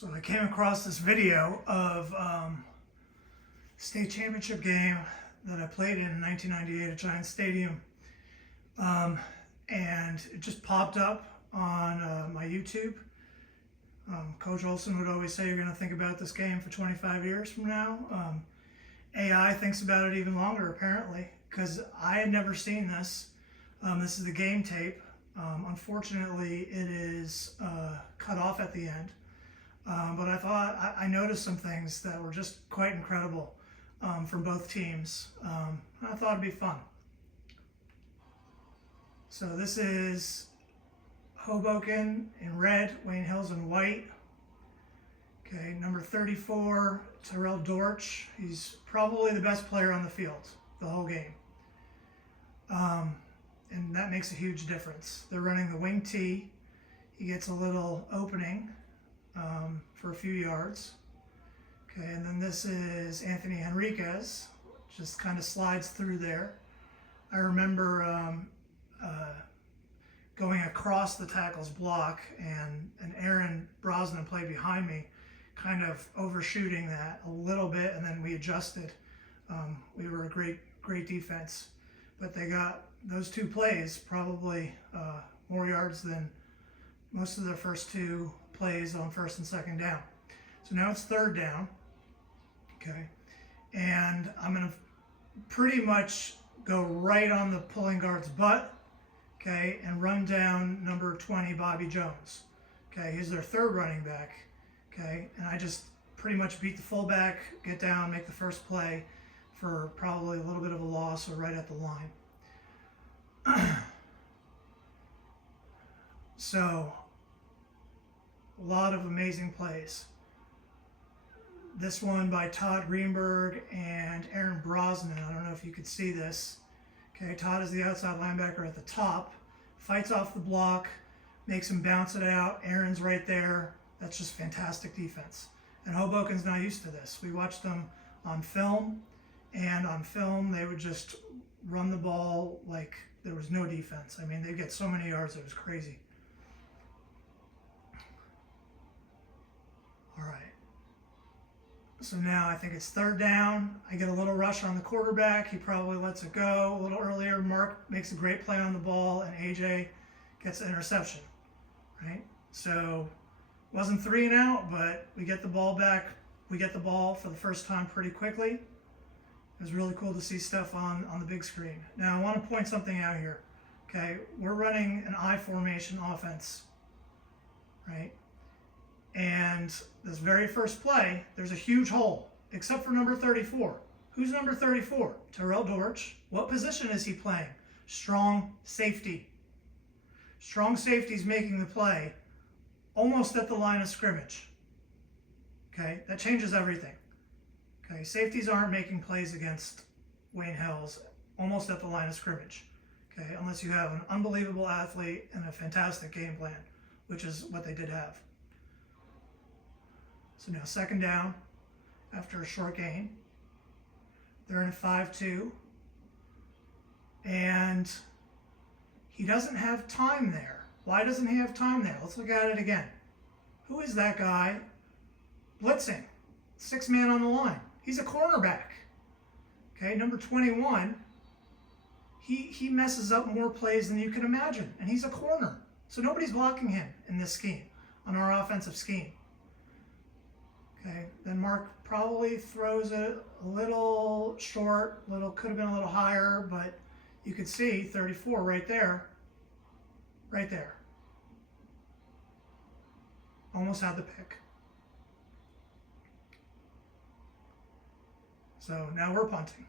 So I came across this video of state championship game that I played in 1998 at Giant Stadium, and it just popped up on my YouTube. Coach Olson would always say you're going to think about this game for 25 years from now. AI thinks about it even longer, apparently, because I had never seen this. This is the game tape. Unfortunately, it is cut off at the end. But I noticed some things that were just quite incredible from both teams. I thought it'd be fun. So this is Hoboken in red, Wayne Hills in white. Okay, number 34, Terrell Dortch. He's probably the best player on the field the whole game. And that makes a huge difference. They're running the wing T. He gets a little opening for a few yards. Okay, and then this is Anthony Henriquez. Just kind of slides through there. I remember going across the tackle's block, and Aaron Brosnan played behind me, kind of overshooting that a little bit, and then we adjusted. We were a great defense, but they got those two plays probably more yards than most of their first two plays on first and second down. So now it's third down, okay, and I'm going to pretty much go right on the pulling guard's butt, okay, and run down number 20, Bobby Jones. Okay, he's their third running back, okay, and I just pretty much beat the fullback, get down, make the first play for probably a little bit of a loss or right at the line. So, a lot of amazing plays. This one by Todd Greenberg and Aaron Brosnan. I don't know if you could see this. Okay, Todd is the outside linebacker at the top, fights off the block, makes him bounce it out. Aaron's right there. That's just fantastic defense. And Hoboken's not used to this. We watched them on film, and on film they would just run the ball like there was no defense. I mean, they'd get so many yards, it was crazy. All right. So now I think it's third down. I get a little rush on the quarterback. He probably lets it go a little earlier. Mark makes a great play on the ball, and AJ gets the interception, right? So it wasn't 3 and out, but we get the ball back. We get the ball for the first time pretty quickly. It was really cool to see stuff on the big screen. Now I want to point something out here. Okay, we're running an I formation offense, right? And this very first play, there's a huge hole, except for number 34. Who's number 34? Terrell Dortch. What position is he playing? Strong safety. Strong safety's making the play almost at the line of scrimmage. Okay, that changes everything. Okay, safeties aren't making plays against Wayne Hills almost at the line of scrimmage. Okay, unless you have an unbelievable athlete and a fantastic game plan, which is what they did have. So now second down after a short gain. They're in a 5-2. And he doesn't have time there. Why doesn't he have time there? Let's look at it again. Who is that guy blitzing? 6-man on the line. He's a cornerback. Okay, number 21. He messes up more plays than you can imagine, and he's a corner. So nobody's blocking him in this scheme, on our offensive scheme. Okay, then Mark probably throws it a little short, could have been a little higher, but you could see 34 right there. Right there. Almost had the pick. So now we're punting.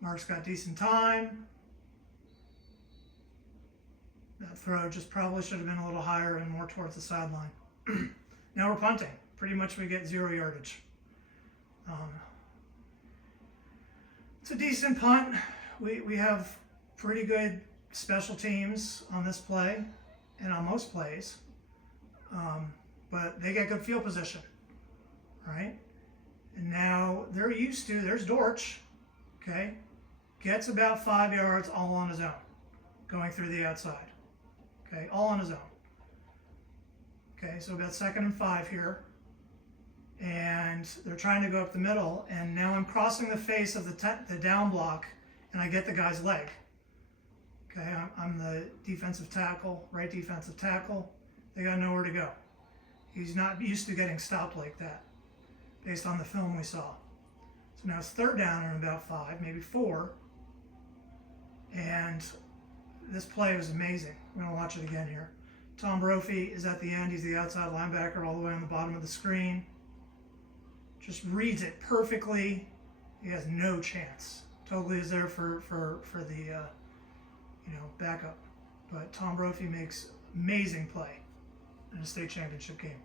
Mark's got decent time. That throw just probably should have been a little higher and more towards the sideline. Now we're punting. Pretty much we get 0 yardage. It's a decent punt. We have pretty good special teams on this play and on most plays. But they get good field position, right? And now they're used to, there's Dortch, okay? Gets about 5 yards all on his own, going through the outside. Okay, all on his own. Okay, so about 2nd and 5 here. And they're trying to go up the middle, and now I'm crossing the face of the down block, and I get the guy's leg. Okay, I'm the defensive tackle, right defensive tackle. They got nowhere to go. He's not used to getting stopped like that, based on the film we saw. So now it's 3rd down and about 5, maybe 4. And this play was amazing. We're going to watch it again here. Tom Brophy is at the end. He's the outside linebacker all the way on the bottom of the screen. Just reads it perfectly. He has no chance. Totally is there for the backup. But Tom Brophy makes amazing play in a state championship game.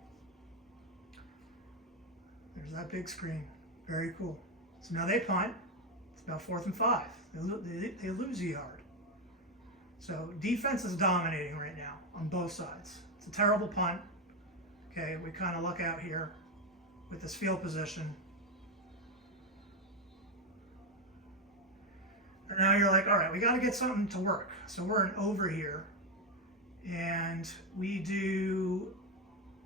There's that big screen. Very cool. So now they punt. It's about 4th and 5. They lose a yard. So defense is dominating right now on both sides. It's a terrible punt. Okay, we kind of luck out here with this field position. And now you're like, all right, we got to get something to work. So we're in over here, and we do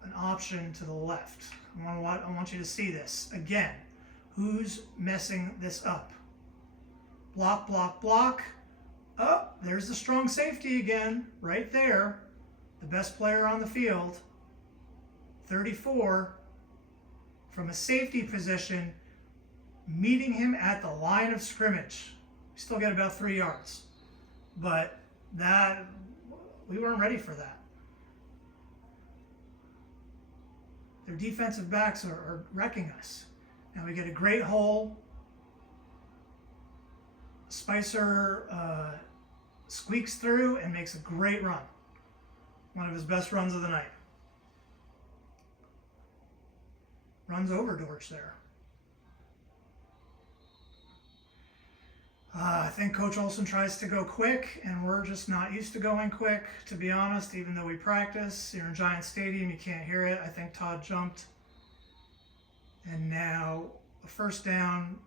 an option to the left. I want you to see this again. Who's messing this up? Block, block, block. Oh, there's the strong safety again, right there. The best player on the field, 34, from a safety position, meeting him at the line of scrimmage. We still get about 3 yards, but that, we weren't ready for that. Their defensive backs are wrecking us. Now we get a great hole. Spicer squeaks through and makes a great run. One of his best runs of the night. Runs over Dortch there. I think Coach Olson tries to go quick, and we're just not used to going quick, to be honest, even though we practice. You're in Giant Stadium, you can't hear it. I think Todd jumped. And now a 1st down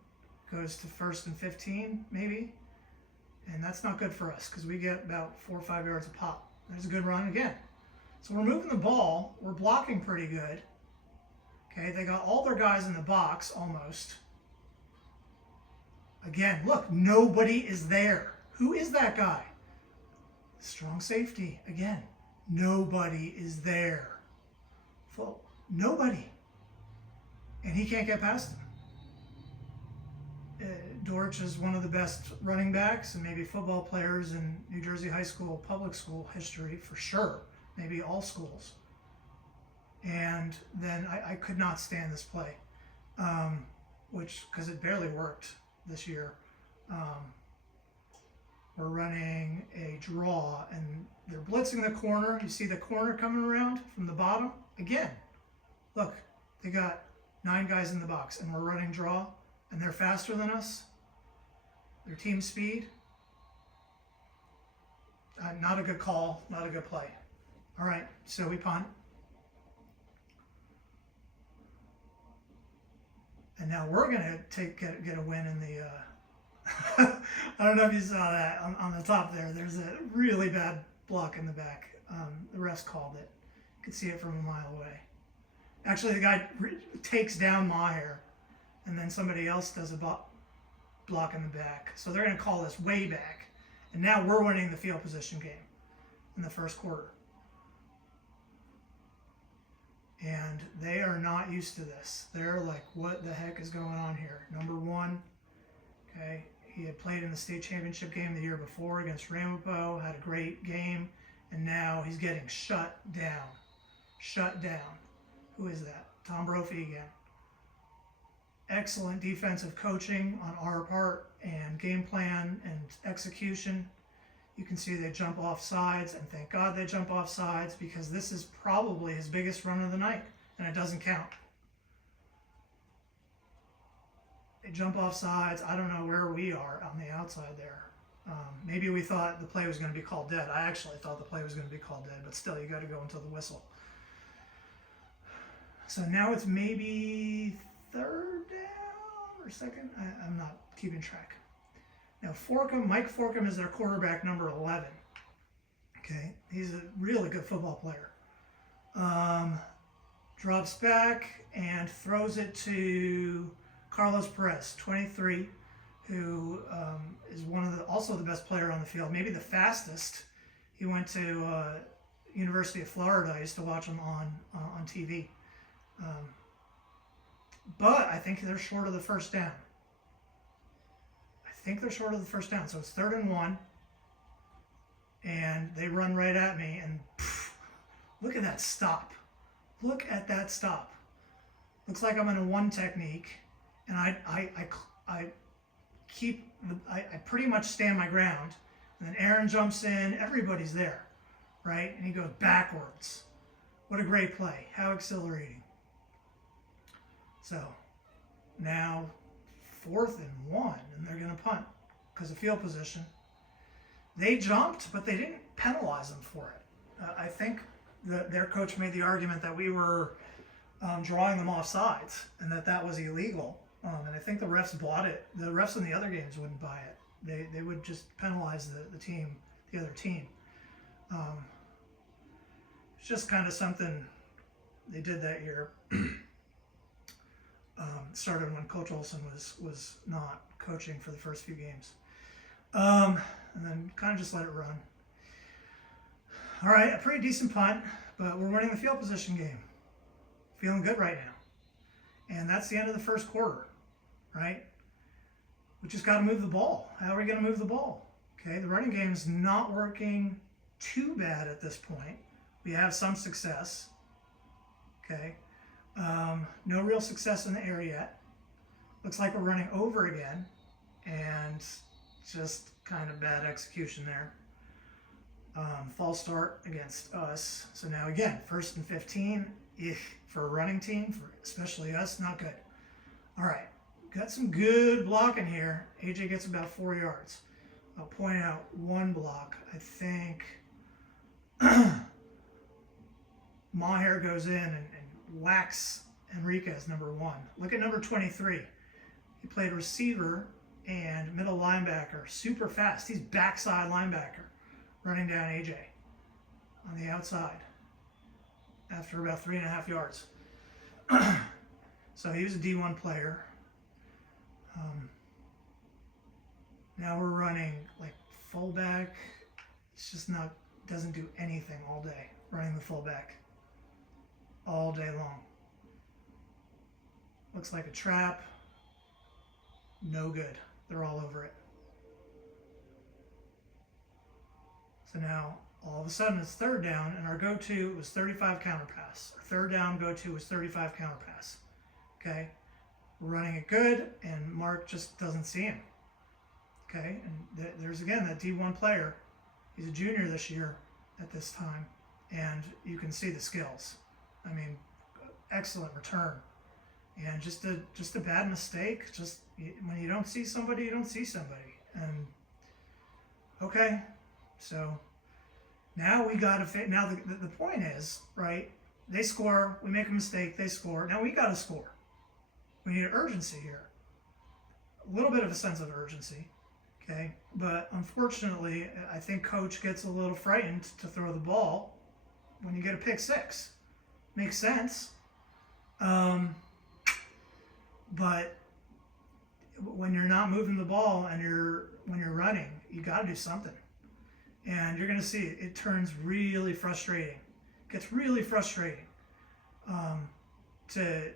goes to 1st and 15, maybe. And that's not good for us because we get about 4 or 5 yards a pop. There's a good run again. So we're moving the ball. We're blocking pretty good. Okay, they got all their guys in the box almost. Again, look, nobody is there. Who is that guy? Strong safety. Again, nobody is there. Full. Nobody. And he can't get past him. Dortch is one of the best running backs and maybe football players in New Jersey high school, public school history for sure. Maybe all schools. And then I could not stand this play, because it barely worked this year. We're running a draw, and they're blitzing the corner. You see the corner coming around from the bottom? Again, look, they got 9 guys in the box, and we're running draw, and they're faster than us. Their team speed. Not a good call, not a good play. All right, so we punt. And now we're going to get a win in the, I don't know if you saw that on the top there. There's a really bad block in the back. The refs called it. You could see it from a mile away. Actually, the guy takes down Maher, and then somebody else does a block in the back. So they're going to call this way back. And now we're winning the field position game in the 1st quarter. And they are not used to this. They're like, what the heck is going on here? Number 1, okay, he had played in the state championship game the year before against Ramapo, had a great game, and now he's getting shut down. Shut down. Who is that? Tom Brophy again. Excellent defensive coaching on our part and game plan and execution. You can see they jump off sides, and thank God they jump off sides because this is probably his biggest run of the night, and it doesn't count. They jump off sides. I don't know where we are on the outside there. Maybe we thought the play was going to be called dead. I actually thought the play was going to be called dead, but still, you got to go until the whistle. So now it's maybe 3rd down or 2nd. I'm not keeping track. Now, Mike Forkham is their quarterback, number 11. Okay, he's a really good football player. Drops back and throws it to Carlos Perez, 23, who is also the best player on the field, maybe the fastest. He went to University of Florida. I used to watch him on TV. But I think they're short of the first down. So it's 3rd and 1. And they run right at me. And look at that stop. Looks like I'm in a 1 technique. And I pretty much stand my ground. And then Aaron jumps in. Everybody's there. Right? And he goes backwards. What a great play. How exhilarating. So now 4th and 1, and they're going to punt because of field position. They jumped, but they didn't penalize them for it. I think their coach made the argument that we were drawing them off sides and that was illegal. And I think the refs bought it. The refs in the other games wouldn't buy it. They would just penalize the other team. It's just kind of something they did that year. Started when Coach Olson was not coaching for the first few games. And then kind of just let it run. All right, a pretty decent punt, but we're winning the field position game. Feeling good right now. And that's the end of the first quarter, right? We just got to move the ball. How are we going to move the ball? Okay, the running game's not working too bad at this point. We have some success. Okay. No real success in the air yet. Looks like we're running over again, and just kind of bad execution there. False start against us. So now again, 1st and 15, for a running team, for especially us, not good. All right, got some good blocking here. AJ gets about 4 yards. I'll point out one block. I think Maher goes in and whacks Enriquez, number 1. Look at number 23. He played receiver and middle linebacker, super fast. He's backside linebacker, running down AJ on the outside after about 3.5 yards. So he was a D1 player. Now we're running like fullback. It's just doesn't do anything all day, running the fullback all day long. Looks like a trap. No good. They're all over it. So now, all of a sudden, it's 3rd down, and our go-to was 35 counter pass. Our 3rd down go-to was 35 counter pass. Okay? We're running it good, and Mark just doesn't see him. Okay? And there's, again, that D1 player. He's a junior this year at this time, and you can see the skills. I mean, excellent return. And just a bad mistake. Just when you don't see somebody, you don't see somebody. And okay, so now we got to. Now the point is, right? They score. We make a mistake. They score. Now we got to score. We need urgency here. A little bit of a sense of urgency. Okay, but unfortunately, I think Coach gets a little frightened to throw the ball when you get a pick 6. Makes sense. But when you're not moving the ball and when you're running, you got to do something. And you're going to see it turns really frustrating. It gets really frustrating to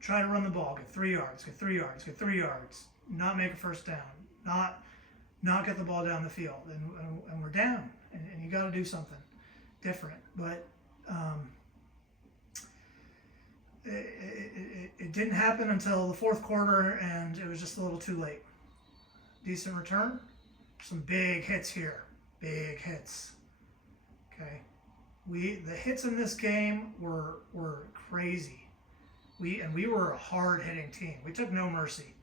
try to run the ball, get 3 yards, get 3 yards, get 3 yards, not make a first down, not get the ball down the field, and we're down. And you got to do something different. But it didn't happen until the 4th quarter, and it was just a little too late. Decent return. Some big hits here. Big hits. Okay. The hits in this game were crazy. We were a hard-hitting team. We took no mercy.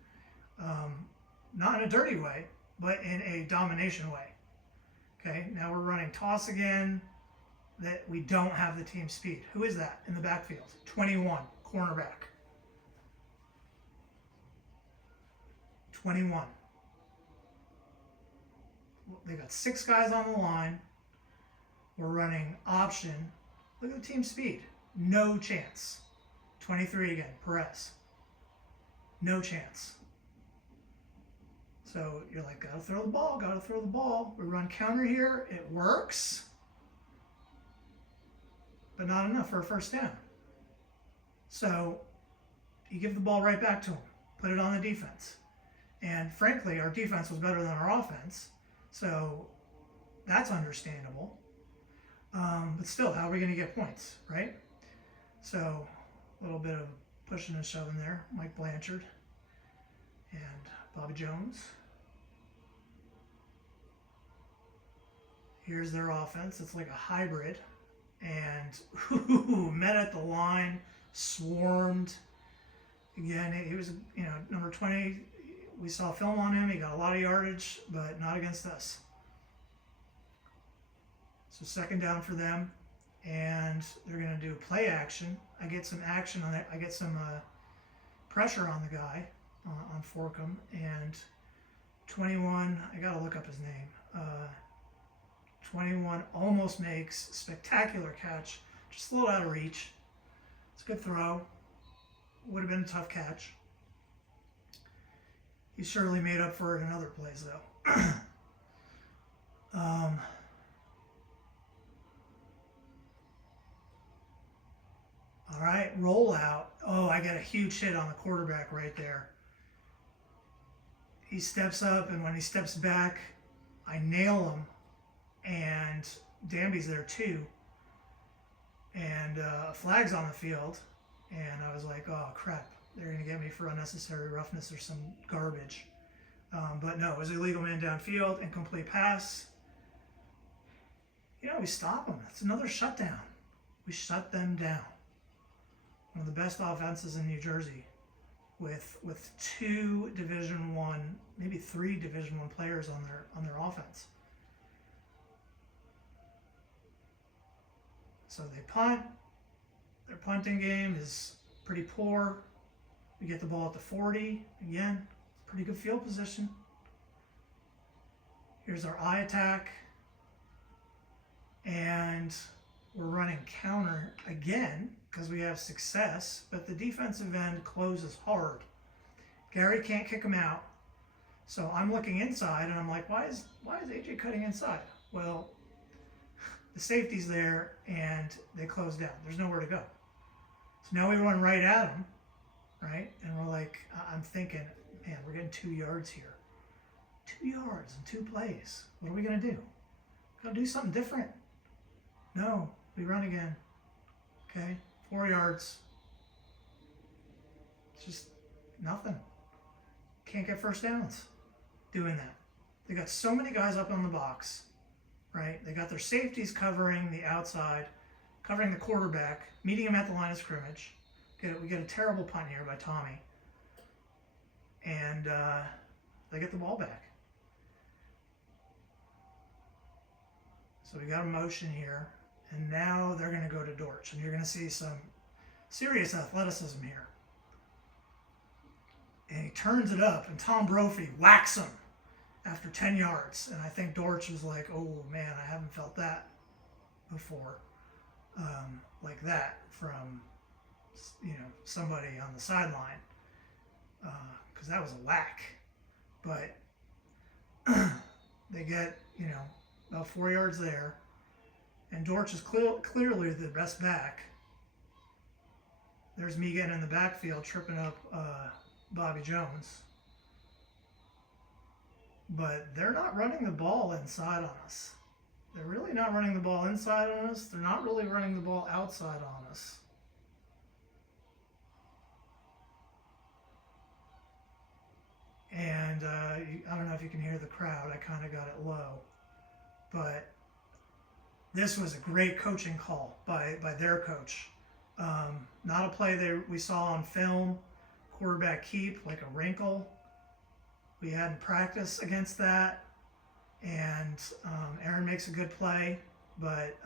Not in a dirty way, but in a domination way. Okay. Now we're running toss again. That we don't have the team speed. Who is that in the backfield? 21, cornerback. 21. They got 6 guys on the line. We're running option Look at the team speed. No chance. 23 again, Perez. No chance. So you're like, gotta throw the ball, gotta throw the ball. We run counter here. It works. But not enough for a first down. So you give the ball right back to him. Put it on the defense. And frankly, our defense was better than our offense. So that's understandable. But still, how are we going to get points, right? So a little bit of pushing and shoving there. Mike Blanchard and Bobby Jones. Here's their offense. It's like a hybrid. And met at the line, swarmed. Again, he was, number 20. We saw film on him. He got a lot of yardage, but not against us. So second down for them, and they're going to do play action. I get some action on it. I get some pressure on the guy on Forkham, and 21. I got to look up his name. 21 almost makes spectacular catch, just a little out of reach. It's a good throw. Would have been a tough catch. He surely made up for it in other plays, though. All right, rollout. Oh, I got a huge hit on the quarterback right there. He steps up, and when he steps back, I nail him, and Danby's there too. And a flag's on the field, and I was like, oh, crap. They're going to get me for unnecessary roughness or some garbage. But no, it was illegal man downfield, incomplete pass. We stop them. It's another shutdown. We shut them down. One of the best offenses in New Jersey with 2 Division I, maybe 3 Division I players on their offense. So they punt. Their punting game is pretty poor. We get the ball at the 40. Again, pretty good field position. Here's our eye attack. And we're running counter again because we have success, but the defensive end closes hard. Gary can't kick him out. So I'm looking inside and I'm like, why is AJ cutting inside? Well, the safety's there and they close down. There's nowhere to go. So now we run right at him. Right? And we're like, I'm thinking, man, we're getting 2 yards here. 2 yards in 2 plays. What are we going to do? Got to do something different. No, we run again. Okay, 4 yards. It's just nothing. Can't get first downs doing that. They got so many guys up on the box, right? They got their safeties covering the outside, covering the quarterback, meeting him at the line of scrimmage. We get a terrible punt here by Tommy. And they get the ball back. So we got a motion here. And now they're going to go to Dortch. And you're going to see some serious athleticism here. And he turns it up. And Tom Brophy whacks him after 10 yards. And I think Dortch was like, oh, man, I haven't felt that before. Like that from somebody on the sideline, because that was a whack. But they get, about 4 yards there, and Dortch is clearly the best back. There's me getting in the backfield, tripping up Bobby Jones. But they're not running the ball inside on us. They're really not running the ball inside on us. They're not really running the ball outside on us. And I don't know if you can hear the crowd. I kind of got it low. But this was a great coaching call by their coach. Not a play we saw on film, quarterback keep, like a wrinkle. We hadn't practiced against that. And Aaron makes a good play, but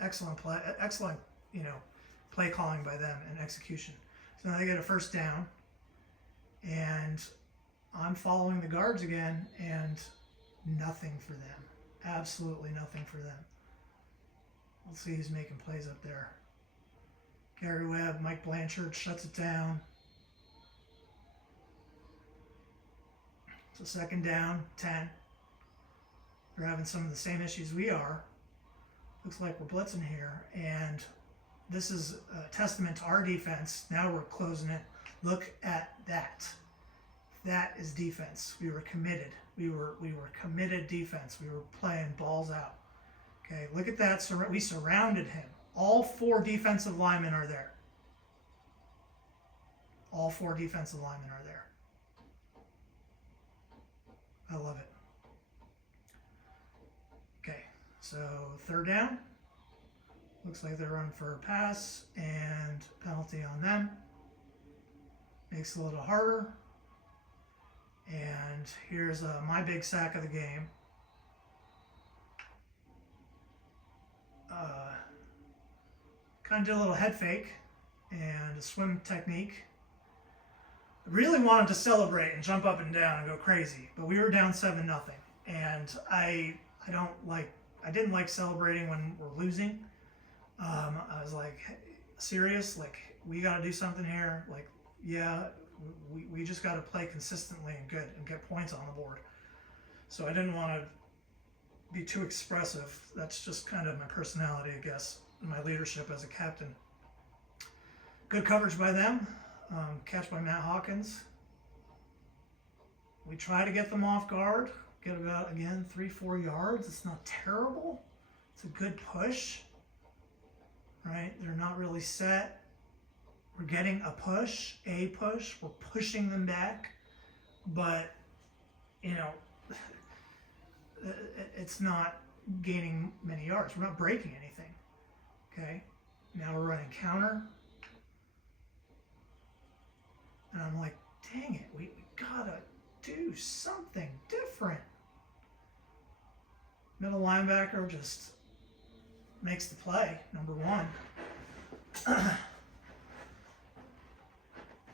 excellent play, play calling by them and execution. So now they get a first down. And I'm following the guards again, and nothing for them. Absolutely nothing for them. Let's see who's making plays up there. Gary Webb, Mike Blanchard shuts it down. So second down, 10. They're having some of the same issues we are. Looks like we're blitzing here, and this is a testament to our defense. Now we're closing it. Look at that. That is defense. We were committed. We were committed defense. We were playing balls out. Okay, look at that. We surrounded him. All 4 defensive linemen are there. All 4 defensive linemen are there. I love it. Okay, so third down. Looks like they're running for a pass and penalty on them. Makes it a little harder. And here's my big sack of the game. Kind of did a little head fake and a swim technique. I really wanted to celebrate and jump up and down and go crazy, but we were down 7-0, and I didn't like celebrating when we're losing. I was like, serious, like we got to do something here. Like, yeah, we just got to play consistently and good and get points on the board. So I didn't want to be too expressive. That's just kind of my personality, I guess, and my leadership as a captain. Good coverage by them. Catch by Matt Hawkins. We try to get them off guard. Get about, again, 3-4 yards. It's not terrible. It's a good push. Right? They're not really set. We're getting a push. We're pushing them back. But, you know, it's not gaining many yards. We're not breaking anything. Okay? Now we're running counter. And I'm like, dang it, we gotta do something different. Middle linebacker just makes the play, number 1.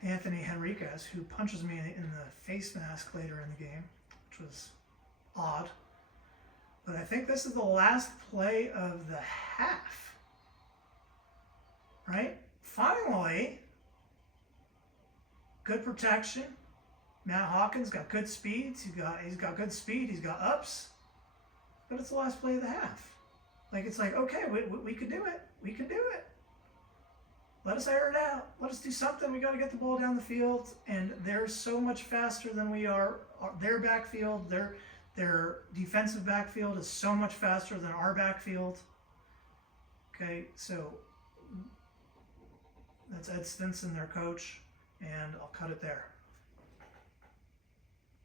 Anthony Henriquez, who punches me in the face mask later in the game, which was odd. But I think this is the last play of the half. Right? Finally, good protection. Matt Hawkins got good speeds. He's got good speed. He's got ups. But it's the last play of the half. Like, it's like, okay, we could do it. We can do it. Let us air it out. Let us do something. We got to get the ball down the field. And they're so much faster than we are. Their backfield, their defensive backfield is so much faster than our backfield. Okay, so that's Ed Stinson, their coach. And I'll cut it there.